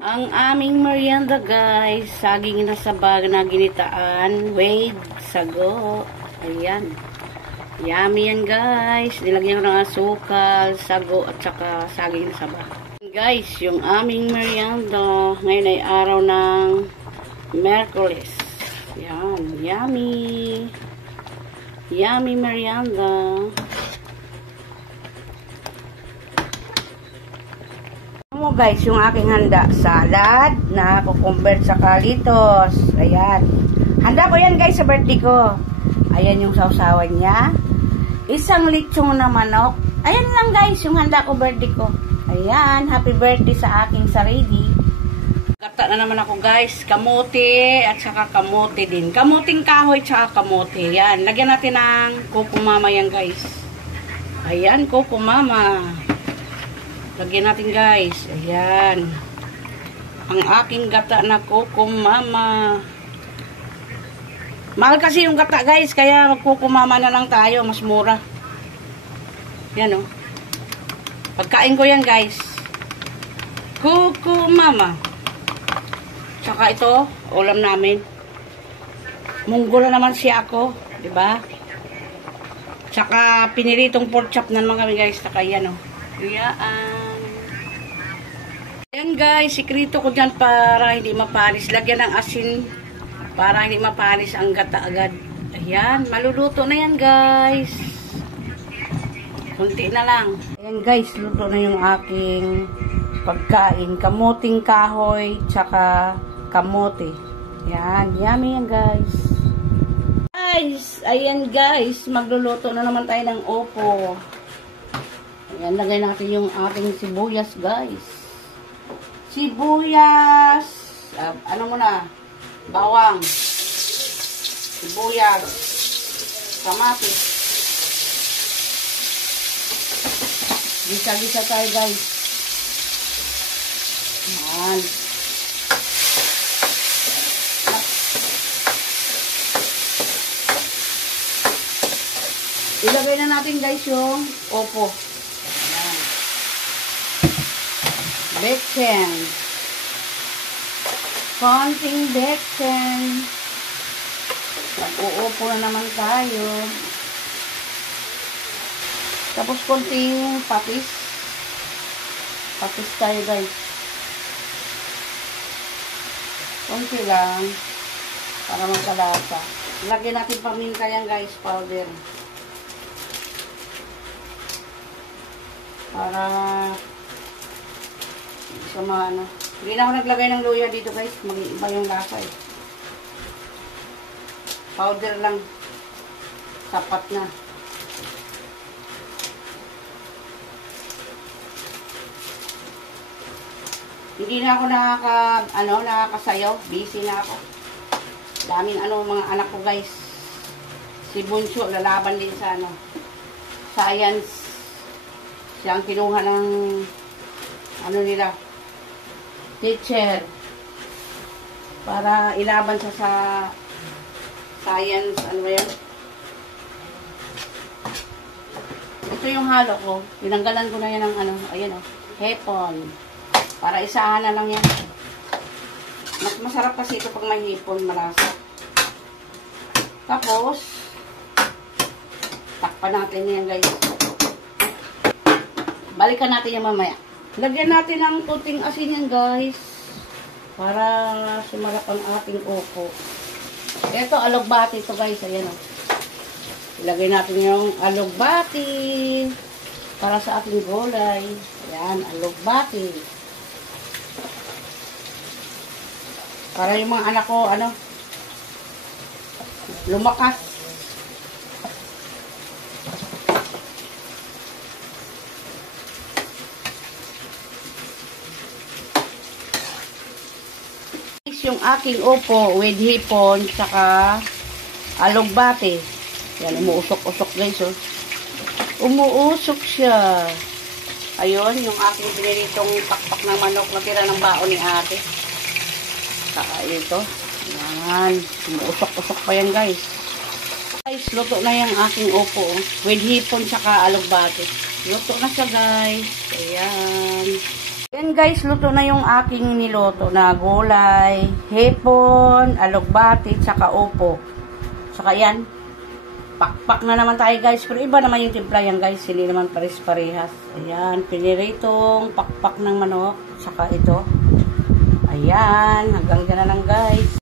Ang aming merienda guys, saging na sabag na ginitaan, with sago. Ayan. Yummy yan guys. Nilagyan ko ng asukal, sago at saka saging na sabag. Guys, yung aming merienda ngayon ay araw ng Merkulis. Ayan. Yummy. Yummy merienda. Mo guys, yung aking handa, salad na kukumbert sa kalitos. Ayan. Handa ko yan guys sa birthday ko. Ayan yung sausawan niya. Isang lechon na manok. Ayan lang guys, yung handa ko birthday ko. Ayan, happy birthday sa aking sarili. Gata na naman ako guys, kamote at saka kamote din. Kamuting kahoy at saka kamote. Ayan, lagyan natin ng coco mama yan guys. Ayan, coco mama. Lagyan natin guys. Ayan. Ang aking gata na coco mama. Mahal kasi yung gata guys. Kaya mag-coco mama na lang tayo. Mas mura. Yan o. Pagkain ko yan guys. Coco mama. Tsaka ito. Ulam namin. Munggol na naman siya ako. Diba? Tsaka piniritong pork chop na naman kami guys. Tsaka yan o. Iyaan. Ayan guys, sikrito ko dyan para hindi mapalis. Lagyan ng asin para hindi mapalis ang gata agad. Ayan, maluluto na yan guys. Kunti na lang. Ayan guys, luto na yung aking pagkain. Kamuting kahoy, tsaka kamote. Ayan, yummy yan guys. Guys, ayan guys, magluluto na naman tayo ng opo. Ayan, lagay natin yung ating sibuyas, guys. Sibuyas. Ano muna? Bawang. Sibuyas. Kamatis. Gisa-gisa tayo, guys. Ayan. Ilagay na natin, guys, yung opo. Bacon. Konting bacon. Mag-uupo na naman tayo. Tapos konting patis. Patis tayo guys. Konti lang. Para magkalasa. Lagyan natin paminta yan guys. Powder. Para sa mga ano. Hindi na ako naglagay ng luya dito guys. Mag-iiba yung lasa eh. Powder lang. Sapat na. Hindi na ako nakakasayaw. Busy na ako. Daming mga anak ko guys. Si Bunso, lalaban din sa science. Siya ang kinuha ng nila. Teacher. Para ilaban siya sa science. Ano ba yan? Ito yung halo ko. Tinanggalan ko na yan ng ayan o. Hepon. Para isahan na lang yan. Mas masarap kasi ito pag may hipon. Malasa. Tapos, takpan natin yan guys. Balikan natin yan mamaya. Lagyan natin ng kunting asin yan guys. Para sumarap ang ating opo. Ito, alugbati ito guys. Ayan o. Ilagay natin yung alugbati. Para sa ating gulay. Ayan, alugbati. Para yung mga anak ko, lumakas. Yung aking opo with hipon saka alugbati. Yan, umuusok-usok guys oh. Umuusok siya. Ayun, yung aking piniritong pakpak ng manok na tira ng baon ni ate. Saka ito. Yan, umuusok-usok pa yan guys. Guys, luto na yung aking opo with hipon saka alugbati. Luto na siya guys. Ayan. Yan guys, luto na yung aking niloto na gulay, hipon, alugbati, tsaka upo. Tsaka yan, pakpak na naman tayo guys. Pero iba naman yung timpla yan guys, hindi naman pares-parehas. Ayan, piniritong pakpak ng manok, tsaka ito. Ayan, hanggang dyan na lang guys.